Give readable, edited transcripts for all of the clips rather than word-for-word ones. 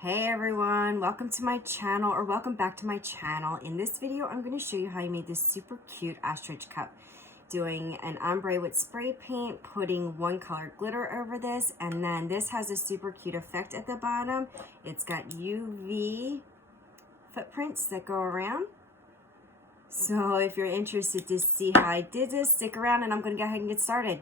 Hey everyone, welcome to my channel, or welcome back to my channel. In this video, I'm going to show you how I made this super cute ostrich cup. Doing an ombre with spray paint, putting one color glitter over this, and then this has a super cute effect at the bottom. It's got UV footprints that go around. So if you're interested to see how I did this, stick around and I'm going to go ahead and get started.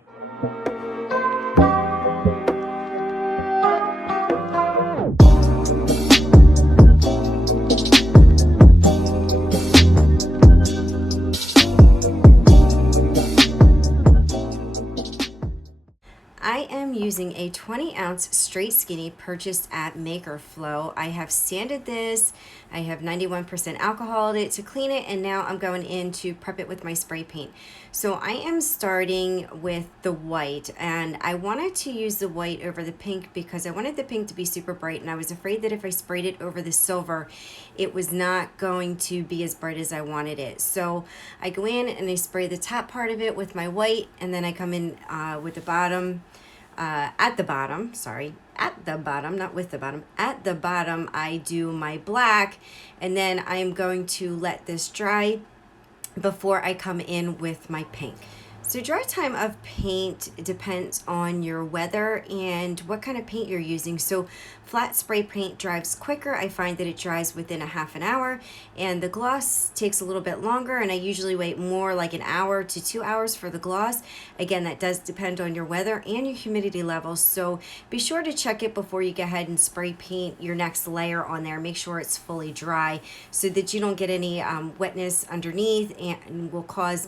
I am using a 20-ounce straight skinny purchased at Maker Flow. I have sanded this. I have 91% alcohol in it to clean it, and now I'm going in to prep it with my spray paint. So I am starting with the white, and I wanted to use the white over the pink because I wanted the pink to be super bright, and I was afraid that if I sprayed it over the silver, it was not going to be as bright as I wanted it. So I go in and I spray the top part of it with my white, and then I come in with the bottom. At the bottom, not with the bottom, at the bottom I do my black, and then I am going to let this dry before I come in with my pink. So dry time of paint depends on your weather and what kind of paint you're using. So flat spray paint dries quicker. I find that it dries within a half an hour, and the gloss takes a little bit longer, and I usually wait more like an hour to 2 hours for the gloss. Again, that does depend on your weather and your humidity levels, so be sure to check it before you go ahead and spray paint your next layer on there. Make sure it's fully dry so that you don't get any wetness underneath and will cause,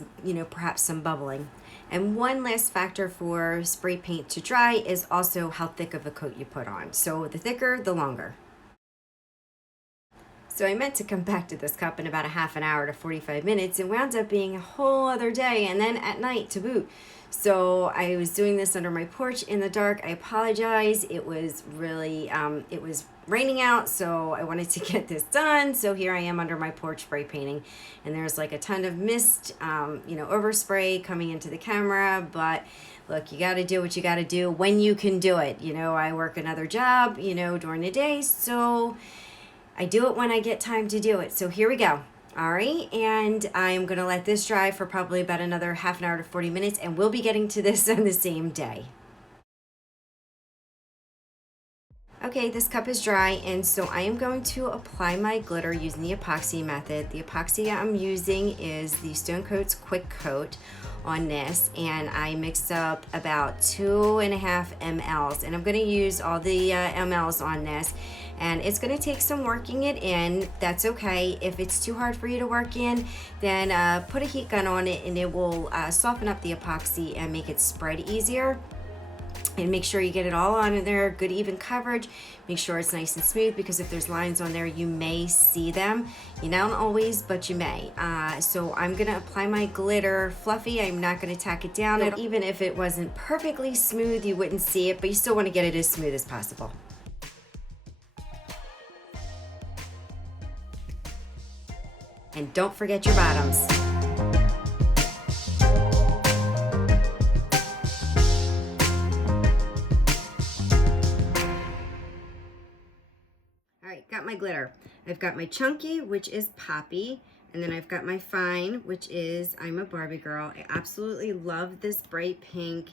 perhaps some bubbling. And one last factor for spray paint to dry is also how thick of a coat you put on. So the thicker, the longer. So I meant to come back to this cup in about a half an hour to 45 minutes. It wound up being a whole other day, and then at night to boot. So I was doing this under my porch in the dark. I apologize. It was really, it was raining out, so I wanted to get this done. So here I am under my porch spray painting, and there's like a ton of mist, overspray coming into the camera. But look, you got to do what you got to do when you can do it. I work another job, during the day, so I do it when I get time to do it. So here we go. All right, and I'm gonna let this dry for probably about another half an hour to 40 minutes, and we'll be getting to this on the same day. Okay, this cup is dry, and so I am going to apply my glitter using the epoxy method. The epoxy I'm using is the Stone Coat's Quick Coat on this, and I mixed up about 2.5 mLs, and I'm going to use all the mLs on this, and it's going to take some working it in. That's okay. If it's too hard for you to work in, then put a heat gun on it, and it will soften up the epoxy and make it spread easier. And make sure you get it all on there, good even coverage. Make sure it's nice and smooth, because if there's lines on there, you may see them. You don't always, but you may. So I'm gonna apply my glitter fluffy. I'm not gonna tack it down. Even if it wasn't perfectly smooth, you wouldn't see it, but you still wanna get it as smooth as possible. And don't forget your bottoms. All right, got my glitter. I've got my chunky, which is Poppy, and then I've got my fine, which is I'm a Barbie girl. I absolutely love this bright pink,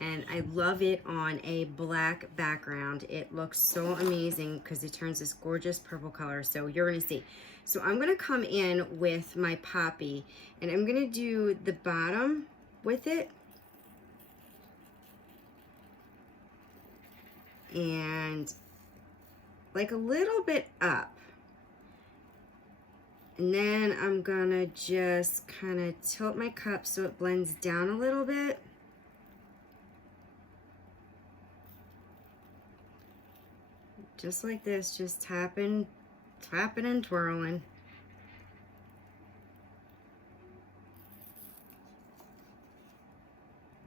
and I love it on a black background. It looks so amazing because it turns this gorgeous purple color, so you're gonna see. So I'm gonna come in with my Poppy, and I'm gonna do the bottom with it. And like a little bit up, and then I'm gonna just kind of tilt my cup so it blends down a little bit. Just like this, just tapping and twirling.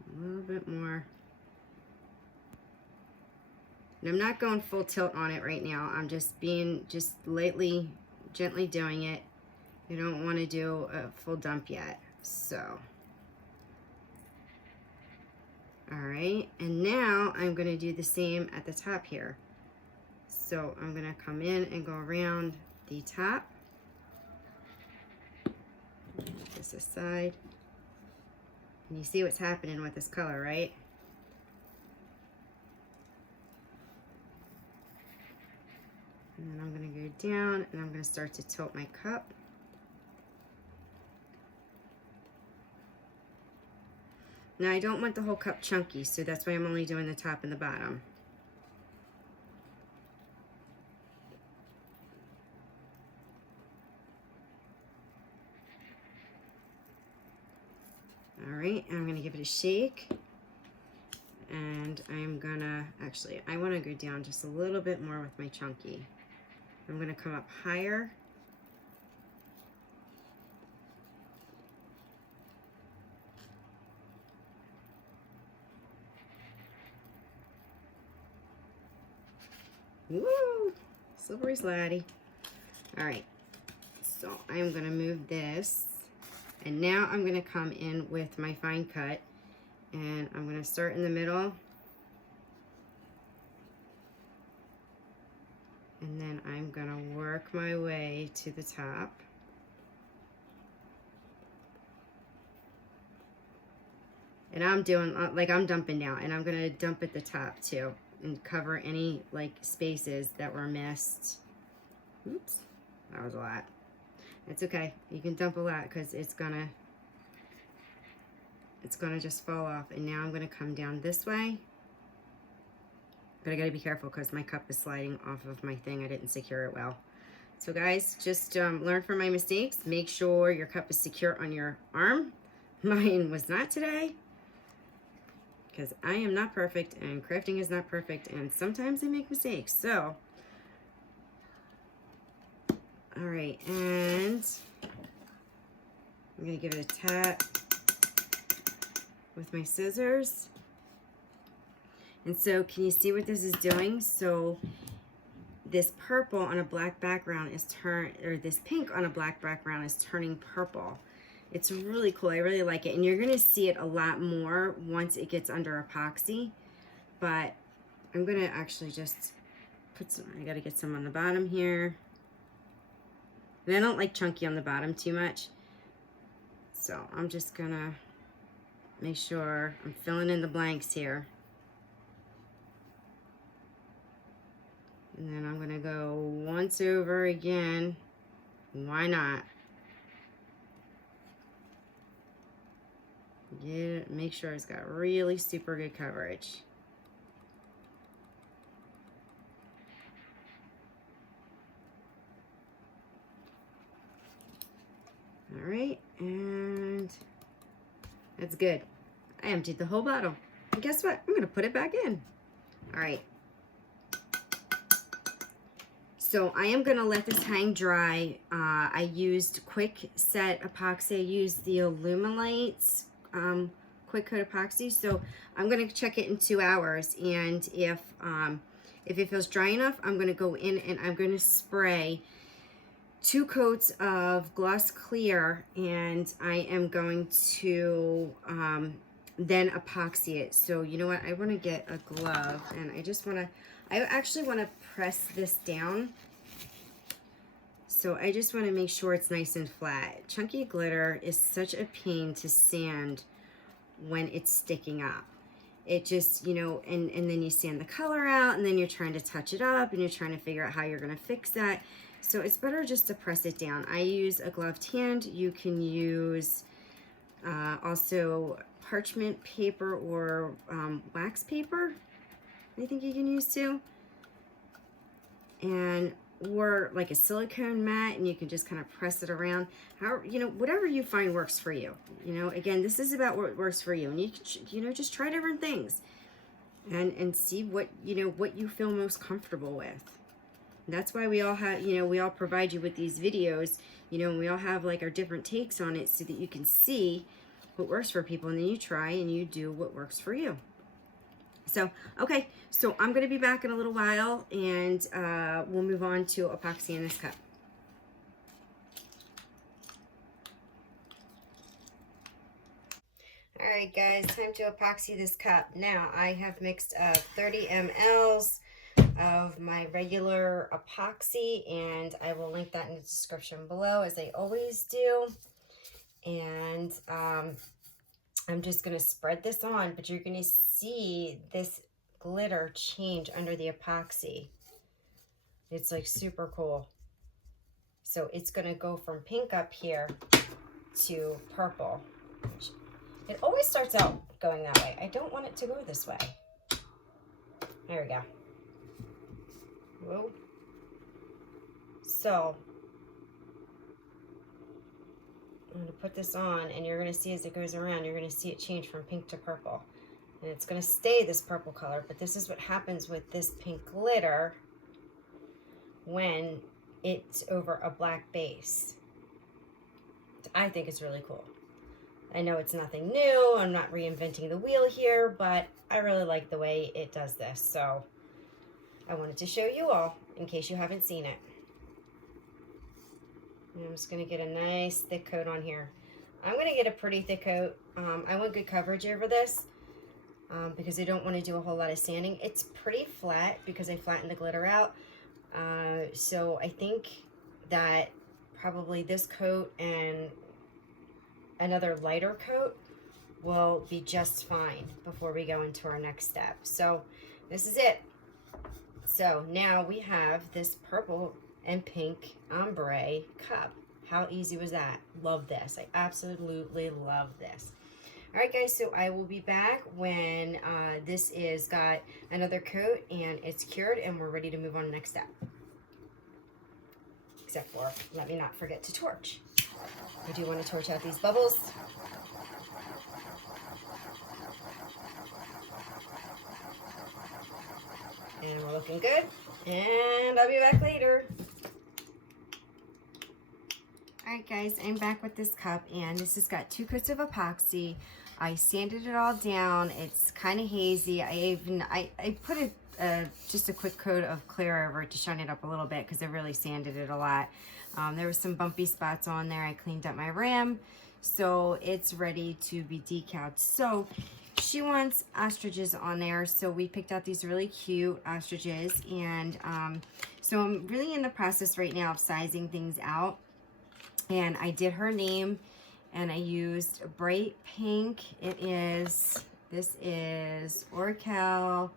A little bit more. And I'm not going full tilt on it right now. I'm just gently doing it. You don't want to do a full dump yet. So, all right. And now I'm going to do the same at the top here. So I'm gonna come in and go around the top. Put this aside. And you see what's happening with this color, right? And then I'm gonna go down and I'm gonna start to tilt my cup. Now I don't want the whole cup chunky, so that's why I'm only doing the top and the bottom. All right, I'm gonna give it a shake. And I'm gonna, actually, I wanna go down just a little bit more with my chunky. I'm gonna come up higher. Woo! Slippery slatty. All right, so I'm gonna move this. And now I'm gonna come in with my fine cut. And I'm gonna start in the middle. And then I'm gonna work my way to the top. And I'm doing, like I'm dumping down, and I'm gonna dump at the top too and cover any like spaces that were missed. Oops, that was a lot. It's okay, you can dump a lot because it's gonna just fall off. And now I'm gonna come down this way. But I gotta be careful because my cup is sliding off of my thing. I didn't secure it well. So guys, just learn from my mistakes. Make sure your cup is secure on your arm. Mine was not today, because I am not perfect and crafting is not perfect, and sometimes I make mistakes. So, all right, and I'm gonna give it a tap with my scissors. And so can you see what this is doing? So this purple on a black background is this pink on a black background is turning purple. It's really cool. I really like it. And you're going to see it a lot more once it gets under epoxy. But I'm going to actually just put some, I got to get some on the bottom here. And I don't like chunky on the bottom too much. So I'm just going to make sure I'm filling in the blanks here. And then I'm going to go once over again. Why not? Make sure it's got really super good coverage. All right, and that's good. I emptied the whole bottle. And guess what? I'm going to put it back in. All right. So I am gonna let this hang dry. I used Quick Set epoxy. I used the Illumilites Quick Coat epoxy. So I'm gonna check it in 2 hours, and if it feels dry enough, I'm gonna go in and I'm gonna spray 2 coats of Gloss Clear, and I am going to then epoxy it. So you know what? I want to get a glove, and I actually want to press this down. So I just want to make sure it's nice and flat. Chunky glitter is such a pain to sand when it's sticking up. It just, you know, and then you sand the color out, and then you're trying to touch it up, and you're trying to figure out how you're going to fix that. So it's better just to press it down. I use a gloved hand. You can use also parchment paper or wax paper. I think you can use too. Or like a silicone mat, and you can just kind of press it around. How, you know, whatever you find works for you. You know, again, this is about what works for you, and you can, you know, just try different things and see what, you know, what you feel most comfortable with. And that's why we all have, you know, we all provide you with these videos, you know, and we all have like our different takes on it so that you can see what works for people, and then you try and you do what works for you. So, okay, so I'm going to be back in a little while, and we'll move on to epoxy in this cup. All right, guys, time to epoxy this cup. Now, I have mixed up 30 mLs of my regular epoxy, and I will link that in the description below, as I always do. And I'm just going to spread this on, but you're going to see this glitter change under the epoxy. It's like super cool. So it's going to go from pink up here to purple. It always starts out going that way. I don't want it to go this way. There we go. Whoa. So I'm going to put this on, and you're going to see as it goes around, you're going to see it change from pink to purple. And it's going to stay this purple color, but this is what happens with this pink glitter when it's over a black base. I think it's really cool. I know it's nothing new. I'm not reinventing the wheel here, but I really like the way it does this. So I wanted to show you all in case you haven't seen it. And I'm just going to get a nice thick coat on here. I'm going to get a pretty thick coat. I want good coverage over this because I don't want to do a whole lot of sanding. It's pretty flat because I flattened the glitter out. So I think that probably this coat and another lighter coat will be just fine before we go into our next step. So this is it. So now we have this purple and pink ombre cup. How easy was that? Love this. I absolutely love this. All right, guys, so I will be back when this is got another coat and it's cured and we're ready to move on to the next step. Except for, let me not forget to torch. I do want to torch out these bubbles. And we're looking good. And I'll be back later. Alright guys, I'm back with this cup, and this has got 2 coats of epoxy. I sanded it all down. It's kind of hazy. I put just a quick coat of clear over it to shine it up a little bit because I really sanded it a lot. There were some bumpy spots on there. I cleaned up my ram, so it's ready to be decaled. So she wants ostriches on there, so we picked out these really cute ostriches, and so I'm really in the process right now of sizing things out. And I did her name, and I used bright pink. This is Oracle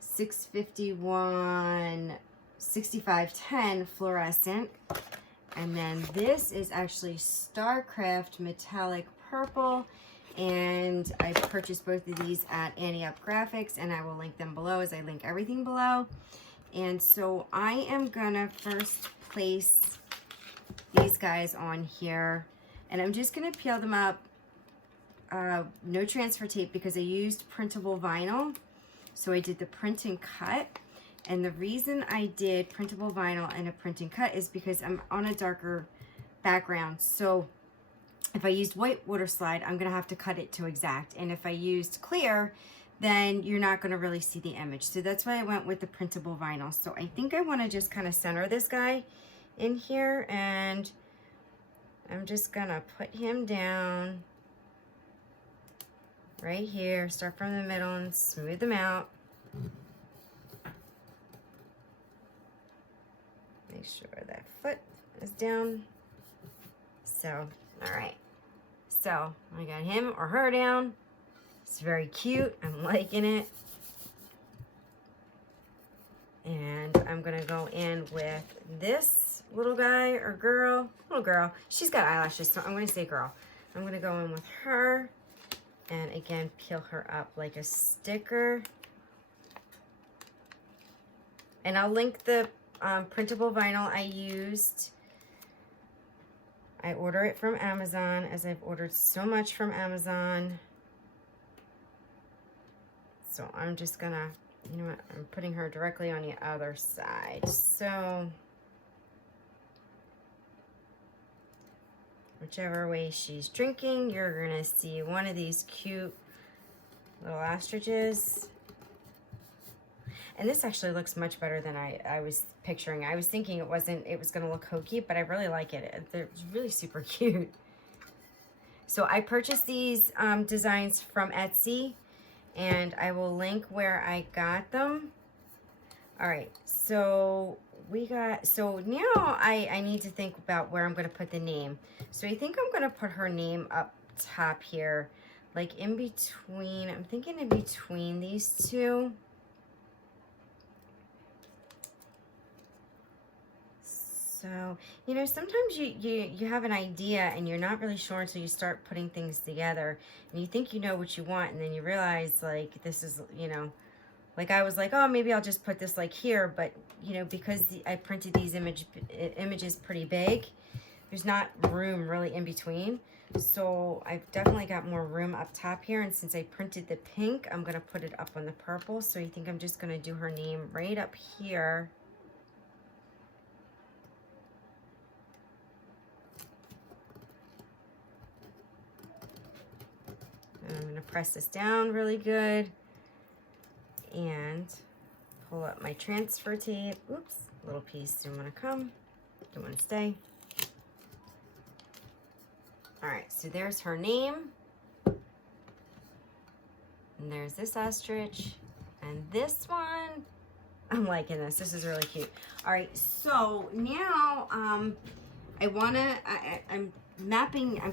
651 6510 fluorescent. And then this is actually Starcraft metallic purple. And I purchased both of these at Annie Up Graphics, and I will link them below as I link everything below. And so I am gonna first place these guys on here, and I'm just gonna peel them up. No transfer tape because I used printable vinyl, so I did the print and cut. And the reason I did printable vinyl and a print and cut is because I'm on a darker background, so if I used white water slide, I'm gonna have to cut it to exact, and if I used clear, then you're not gonna really see the image. So that's why I went with the printable vinyl. So I think I wanna just kind of center this guy in here, and I'm just gonna put him down right here, start from the middle and smooth them out. Make sure that foot is down. So, all right. So I got him or her down. It's very cute. I'm liking it. And I'm gonna go in with this little guy or girl, little girl. She's got eyelashes, so I'm gonna say girl. I'm gonna go in with her and again peel her up like a sticker. And I'll link the printable vinyl I used. I order it from Amazon, as I've ordered so much from Amazon. So I'm just gonna, you know what, I'm putting her directly on the other side. So whichever way she's drinking, you're gonna see one of these cute little ostriches. And this actually looks much better than I was picturing. I was thinking it was gonna look hokey, but I really like it. They're really super cute. So I purchased these designs from Etsy, and I will link where I got them All right, so so now I need to think about where I'm going to put the name. So I think I'm going to put her name up top here, like in between. I'm thinking in between these two. So, you know, sometimes you have an idea and you're not really sure until you start putting things together, and you think you know what you want, and then you realize, like, this is, you know, like I was like, oh, maybe I'll just put this like here, but you know, because I printed these images pretty big, there's not room really in between. So I've definitely got more room up top here, and since I printed the pink, I'm gonna put it up on the purple. So I think I'm just gonna do her name right up here. And I'm gonna press this down really good and pull up my transfer tape. Oops, little piece didn't want to come, didn't want to stay. All right, so there's her name. And there's this ostrich. And this one, I'm liking this. This is really cute. All right, so now I'm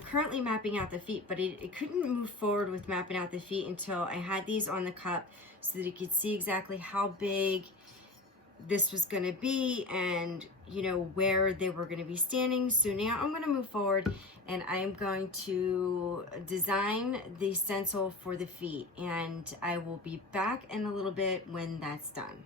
currently mapping out the feet, but it couldn't move forward with mapping out the feet until I had these on the cup so that you could see exactly how big this was going to be and, you know, where they were going to be standing. So now I'm going to move forward and I'm going to design the stencil for the feet, and I will be back in a little bit when that's done.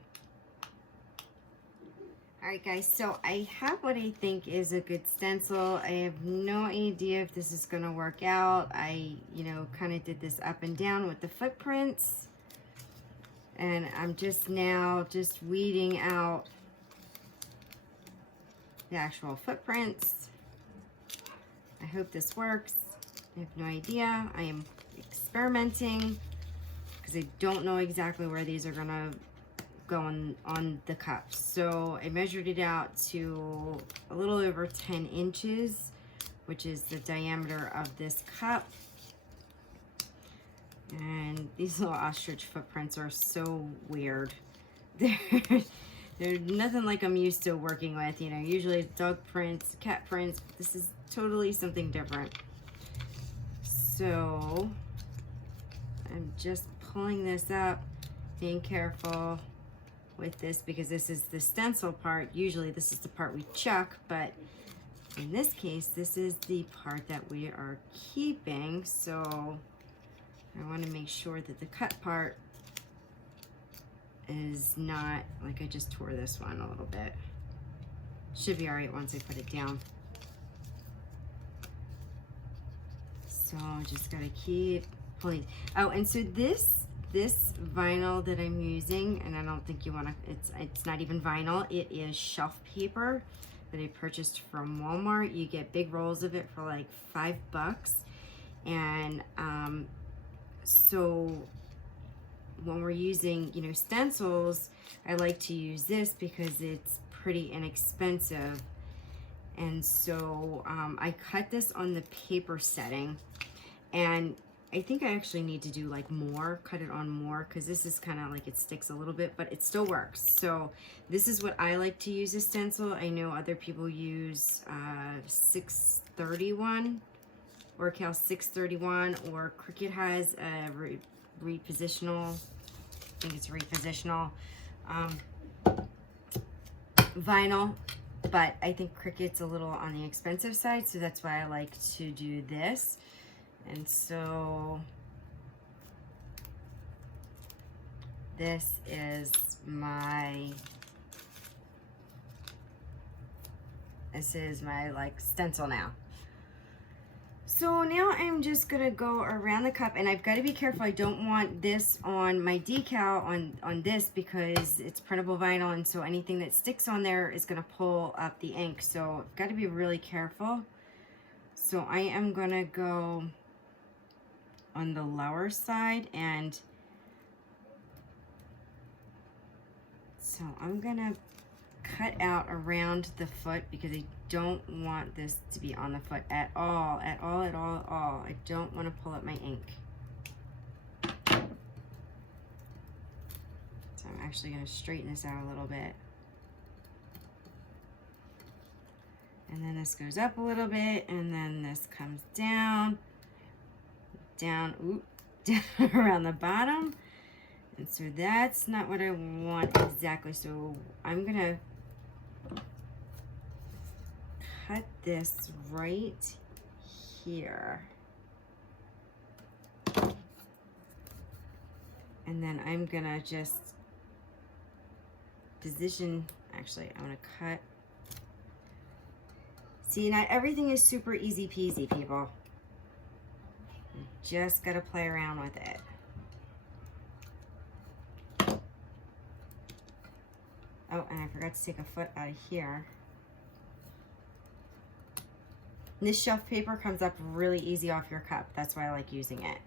All right, guys, so I have what I think is a good stencil. I have no idea if this is going to work out. I, you know, kind of did this up and down with the footprints. And I'm just now weeding out the actual footprints. I hope this works. I have no idea. I am experimenting because I don't know exactly where these are gonna go on the cup. So I measured it out to a little over 10 inches, which is the diameter of this cup. And these little ostrich footprints are so weird. They're nothing like I'm used to working with. You know, usually it's dog prints, cat prints. This is totally something different. So I'm just pulling this up, being careful with this because this is the stencil part. Usually this is the part we chuck, but in this case, this is the part that we are keeping. So I want to make sure that the cut part is not, like I just tore this one a little bit. Should be all right once I put it down. So just gotta keep pulling. Oh, and so this vinyl that I'm using, and I don't think you want to, it's not even vinyl, it is shelf paper that I purchased from Walmart. You get big rolls of it for like $5. And so when we're using, you know, stencils, I like to use this because it's pretty inexpensive. And so I cut this on the paper setting, and I think I actually need to do like more, cut it on more, because this is kind of like it sticks a little bit, but it still works. So this is what I like to use a stencil. I know other people use 631 or Cal 631, or Cricut has a repositional, I think it's repositional vinyl, but I think Cricut's a little on the expensive side, so that's why I like to do this. And so this is my like stencil now. So now I'm just gonna go around the cup, and I've got to be careful. I don't want this on my decal on this because it's printable vinyl, and so anything that sticks on there is gonna pull up the ink. So I've got to be really careful. So I am gonna go on the lower side, and so I'm gonna cut out around the foot because I don't want this to be on the foot at all, at all, at all, at all. I don't want to pull up my ink. So I'm actually going to straighten this out a little bit. And then this goes up a little bit, and then this comes down, down around the bottom. And so that's not what I want exactly. So I'm gonna cut this right here. And then I'm gonna just position, actually I'm gonna cut. See, not everything is super easy peasy, people. You just gotta play around with it. Oh, and I forgot to take a foot out of here. And this shelf paper comes up really easy off your cup. That's why I like using it.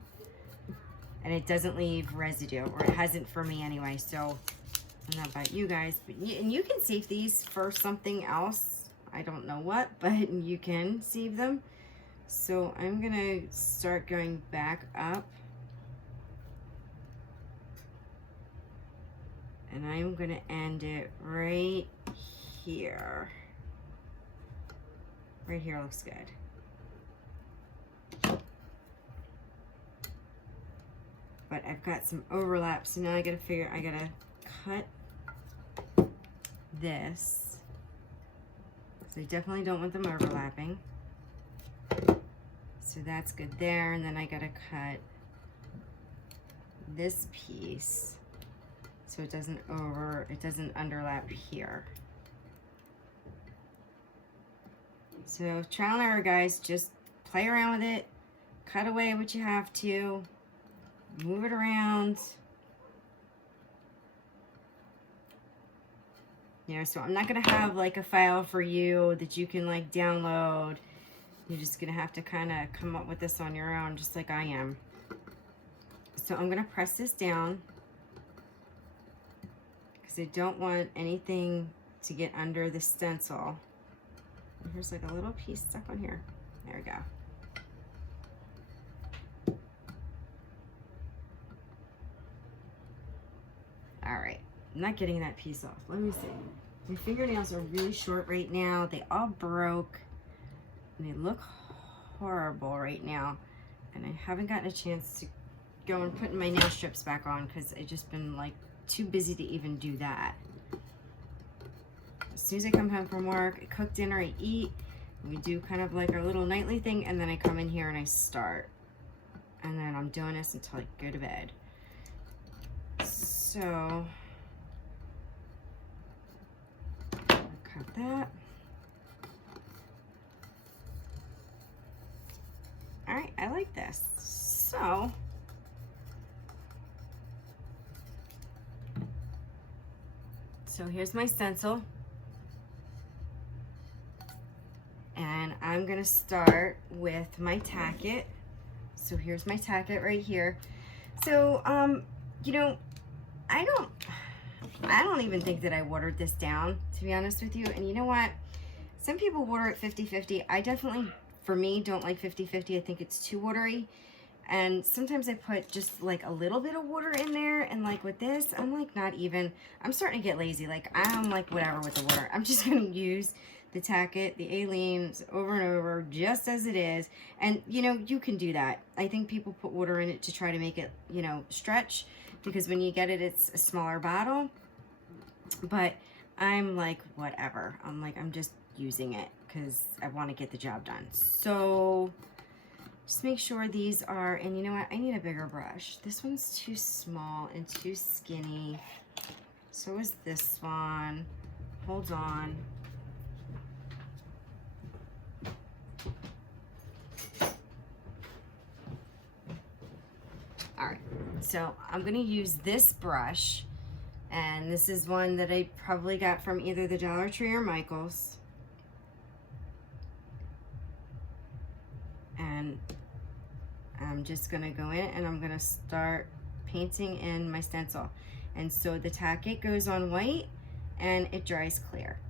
And it doesn't leave residue, or it hasn't for me anyway. So I don't know about you guys, but you can save these for something else. I don't know what, but you can save them. So I'm gonna start going back up. And I'm gonna end it right here. Right here looks good. But I've got some overlap, so now I gotta cut this. So I definitely don't want them overlapping. So that's good there, and then I gotta cut this piece so it doesn't underlap here. So trial and error, guys, just play around with it, cut away what you have to, move it around. You know, so I'm not gonna have like a file for you that you can like download. You're just gonna have to kind of come up with this on your own, just like I am. So I'm gonna press this down because I don't want anything to get under the stencil. And here's like a little piece stuck on here. There we go. All right, I'm not getting that piece off. Let me see. My fingernails are really short right now. They all broke and they look horrible right now. And I haven't gotten a chance to go and put my nail strips back on because I've just been like too busy to even do that. As soon as I come home from work, I cook dinner, I eat, we do kind of like our little nightly thing, and then I come in here and I start. And then I'm doing this until I go to bed. So cut that. All right, I like this. So here's my stencil. And I'm gonna start with my tacket. So here's my tacket right here. So, you know, I don't even think that I watered this down, to be honest with you. And you know what? Some people water it 50-50. I definitely, for me, don't like 50-50. I think it's too watery. And sometimes I put just like a little bit of water in there. And like with this, I'm like not even, I'm starting to get lazy. Like I'm like whatever with the water. I'm just going to use the tacket, the Aleene's over and over just as it is. And you know, you can do that. I think people put water in it to try to make it, you know, stretch, because when you get it, it's a smaller bottle. But I'm like, whatever. I'm just using it because I want to get the job done. So just make sure these are, and you know what? I need a bigger brush. This one's too small and too skinny. So is this one. Hold on. All right, so I'm gonna use this brush, and this is one that I probably got from either the Dollar Tree or Michael's. And I'm just gonna go in and I'm gonna start painting in my stencil. And so the tacket goes on white and it dries clear.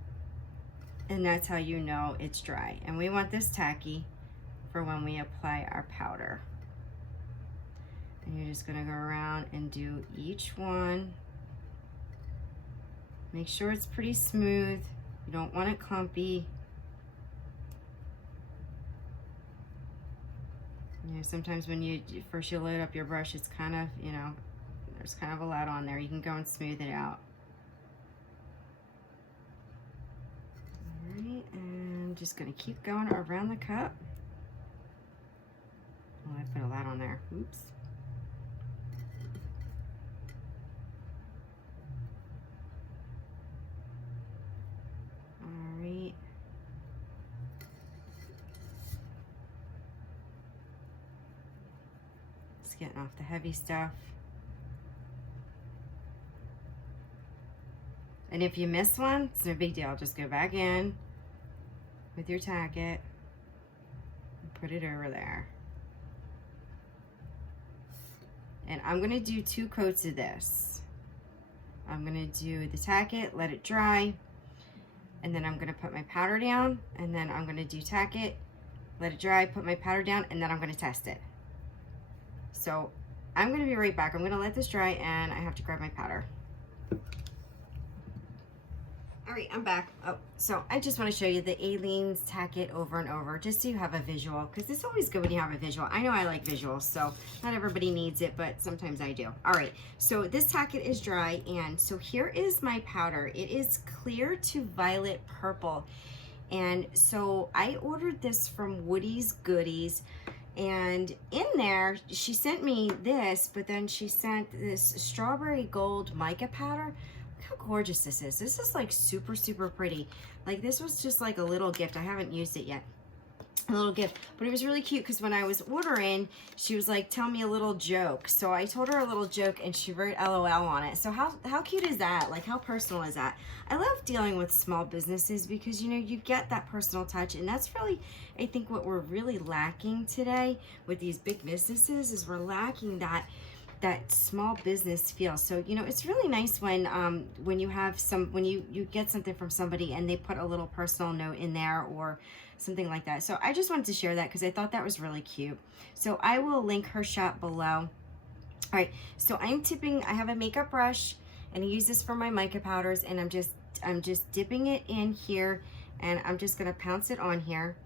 And that's how you know it's dry. And we want this tacky for when we apply our powder. And you're just gonna go around and do each one. Make sure it's pretty smooth. You don't want it clumpy. You know, sometimes when you first load up your brush, it's kind of, you know, there's kind of a lot on there. You can go and smooth it out. All right, and I'm just gonna keep going around the cup. Oh, I put a lot on there. Oops. All right. Just getting off the heavy stuff. And if you miss one, it's no big deal. Just go back in with your tacket and put it over there. And I'm gonna do 2 coats of this. I'm gonna do the tacket, let it dry, and then I'm gonna put my powder down, and then I'm gonna do tacket, let it dry, put my powder down, and then I'm gonna test it. So I'm gonna be right back. I'm gonna let this dry, and I have to grab my powder. All right, I'm back. Oh, so I just want to show you the Aleene's tacket over and over, just so you have a visual, because it's always good when you have a visual. I know I like visuals, so not everybody needs it, but sometimes I do. All right, so this tacket is dry, and so here is my powder. It is clear to violet purple, and so I ordered this from Woody's Goodies, and in there, she sent me this, but then she sent this strawberry gold mica powder. How gorgeous this is. This is like super, super pretty. Like this was just like a little gift. I haven't used it yet. A little gift, but it was really cute because when I was ordering, she was like, tell me a little joke. So I told her a little joke and she wrote LOL on it. So how cute is that? Like how personal is that? I love dealing with small businesses because, you know, you get that personal touch, and that's really, I think, what we're really lacking today with these big businesses is we're lacking that small business feel. So, you know, it's really nice when you have when you get something from somebody and they put a little personal note in there or something like that. So I just wanted to share that because I thought that was really cute. So I will link her shop below. All right, so I have a makeup brush, and I use this for my mica powders, and I'm just dipping it in here, and I'm just gonna pounce it on here,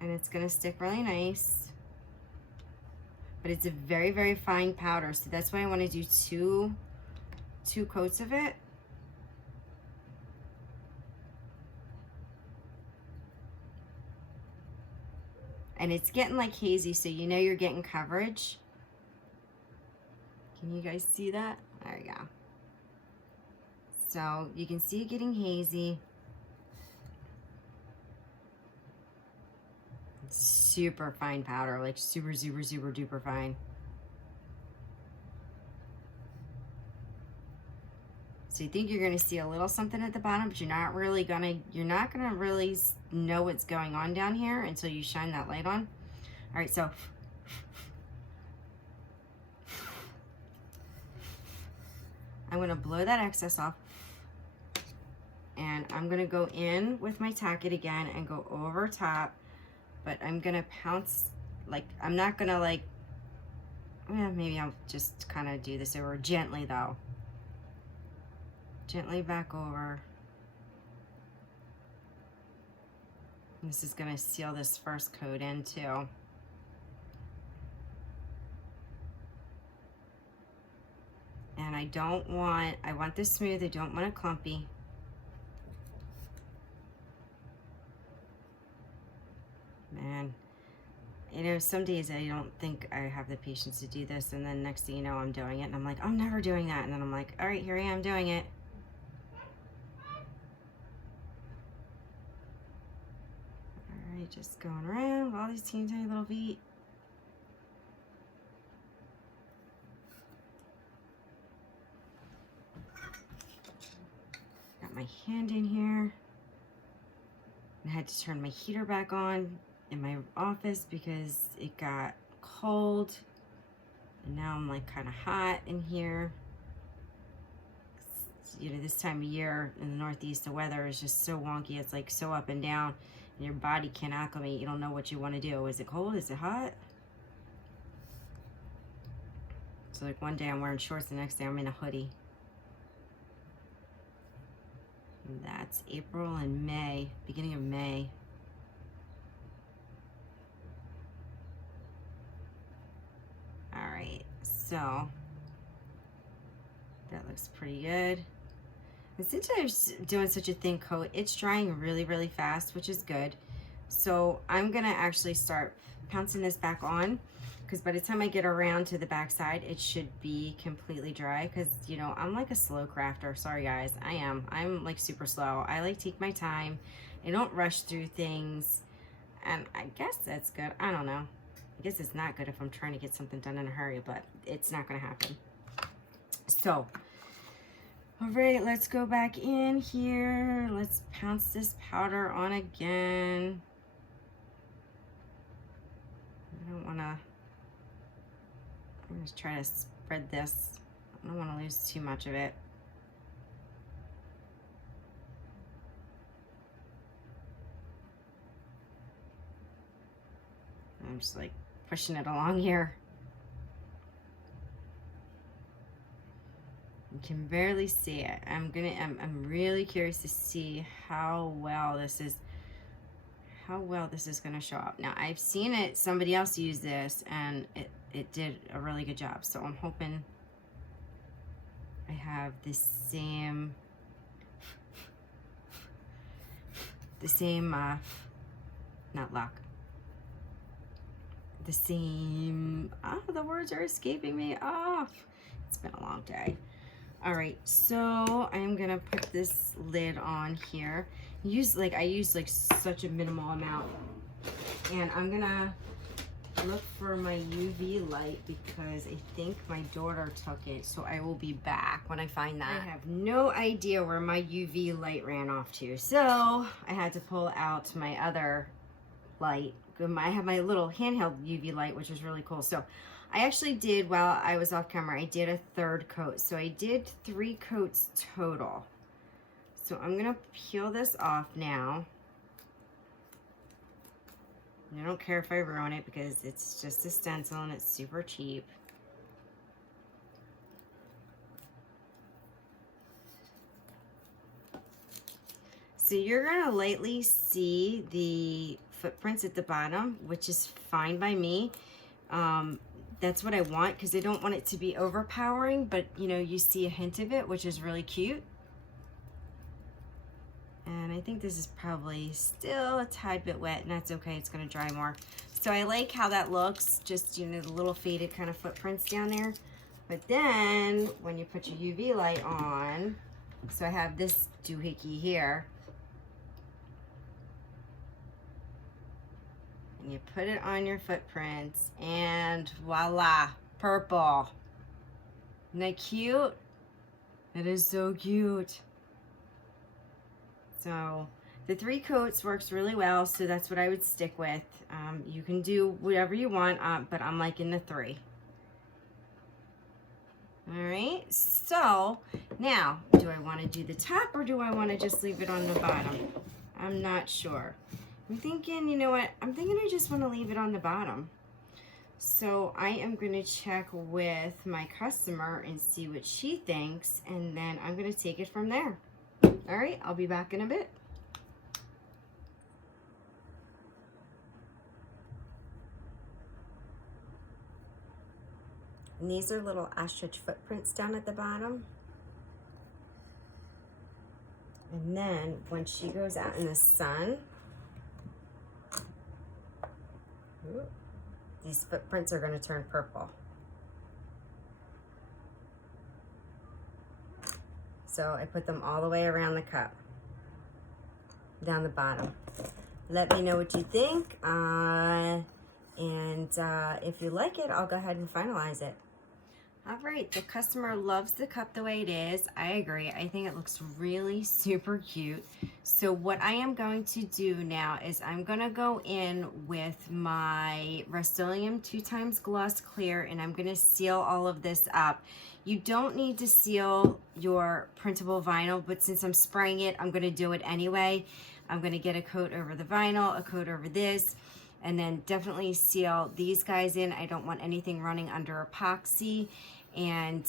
and it's gonna stick really nice. But it's a very, very fine powder, so that's why I want to do two coats of it. And it's getting like hazy, so you know you're getting coverage. Can you guys see that? There you go. So you can see it getting hazy. Super fine powder, like super, super, super duper fine. So you think you're gonna see a little something at the bottom, but you're not gonna really know what's going on down here until you shine that light on. All right, so I'm gonna blow that excess off, and I'm gonna go in with my tacket again and go over top. But I'm gonna pounce, like, I'm not gonna like, maybe I'll just kind of do this over gently though. Gently back over. This is gonna seal this first coat in too. And I want this smooth, I don't want it clumpy. Man, you know, some days I don't think I have the patience to do this, and then next thing you know, I'm doing it, and I'm like, I'm never doing that, and then I'm like, all right, here I am doing it. All right, just going around all these teeny tiny little feet. Got my hand in here. I had to turn my heater back on in my office because it got cold, and now I'm like kind of hot in here. You know, this time of year in the Northeast, the weather is just so wonky. It's like so up and down, and your body can't acclimate. You don't know what you want to do. Is it cold? Is it hot? So like one day I'm wearing shorts, the next day I'm in a hoodie. And that's April and May, beginning of May. All right, so that looks pretty good. And since I'm doing such a thin coat, it's drying really, really fast, which is good. So I'm gonna actually start pouncing this back on, because by the time I get around to the back side, it should be completely dry, because, you know, I'm like a slow crafter. Sorry, guys, I am. I'm like super slow. I like take my time. I don't rush through things, and I guess that's good. I don't know. I guess it's not good if I'm trying to get something done in a hurry, but it's not gonna happen. So, all right, let's go back in here. Let's pounce this powder on again. I don't wanna, I'm just trying to spread this. I don't wanna lose too much of it. I'm just like pushing it along here. You can barely see it. I'm really curious to see how well this is gonna show up. Now, I've seen it, somebody else use this, and it did a really good job. So I'm hoping I have the same not luck. The same, the words are escaping me. It's been a long day. All right, so I'm gonna put this lid on here. I use like such a minimal amount, and I'm gonna look for my UV light because I think my daughter took it, so I will be back when I find that. I have no idea where my UV light ran off to, so I had to pull out my other light. I have my little handheld UV light, which is really cool. So I actually did, while I was off camera, I did a third coat. So I did 3 coats total. So I'm gonna peel this off now. I don't care if I ruin it because it's just a stencil and it's super cheap. So you're gonna lightly see the footprints at the bottom, which is fine by me. That's what I want, because I don't want it to be overpowering, but you know, you see a hint of it, which is really cute. And I think this is probably still a tad bit wet, and that's okay, it's gonna dry more. So I like how that looks, just, you know, the little faded kind of footprints down there. But then when you put your UV light on, so I have this doohickey here, and you put it on your footprints, and voila, purple. Isn't that cute? That is so cute. So the 3 coats works really well, so that's what I would stick with. You can do whatever you want, but I'm liking the 3. All right, so now, do I want to do the top or do I want to just leave it on the bottom? I'm not sure. I'm thinking, you know what? I'm thinking I just want to leave it on the bottom. So I am going to check with my customer and see what she thinks, and then I'm going to take it from there. All right, I'll be back in a bit. And these are little ostrich footprints down at the bottom. And then when she goes out in the sun, these footprints are going to turn purple. So I put them all the way around the cup, down the bottom. Let me know what you think, and if you like it, I'll go ahead and finalize it. All right, the customer loves the cup the way it is. I agree. I think it looks really super cute. So what I am going to do now is I'm going to go in with my Rust-Oleum 2x Gloss Clear, and I'm going to seal all of this up. You don't need to seal your printable vinyl, but since I'm spraying it, I'm going to do it anyway. I'm going to get a coat over the vinyl, a coat over this, and then definitely seal these guys in. I don't want anything running under epoxy. and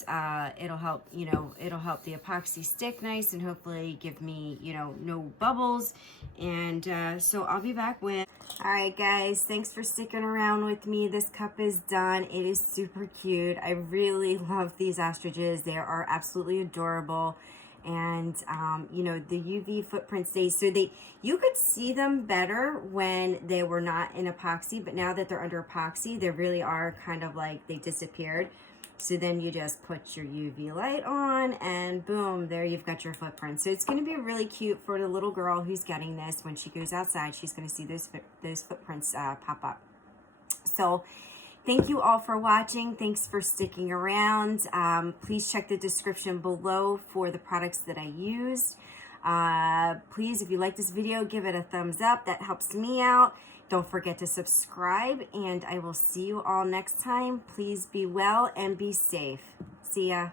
it'll help, you know, it'll help the epoxy stick nice and hopefully give me, you know, no bubbles. And so I'll be back when. All right, guys, thanks for sticking around with me. This cup is done. It is super cute. I really love these ostriches. They are absolutely adorable. And you know, the UV footprint stays, so you could see them better when they were not in epoxy, but now that they're under epoxy, they really are kind of like they disappeared. So then you just put your UV light on and boom, there you've got your footprint. So it's going to be really cute for the little girl who's getting this. When she goes outside, she's going to see those footprints pop up. So thank you all for watching. Thanks for sticking around. Please check the description below for the products that I used. Please, if you like this video, give it a thumbs up. That helps me out. Don't forget to subscribe, and I will see you all next time. Please be well and be safe. See ya.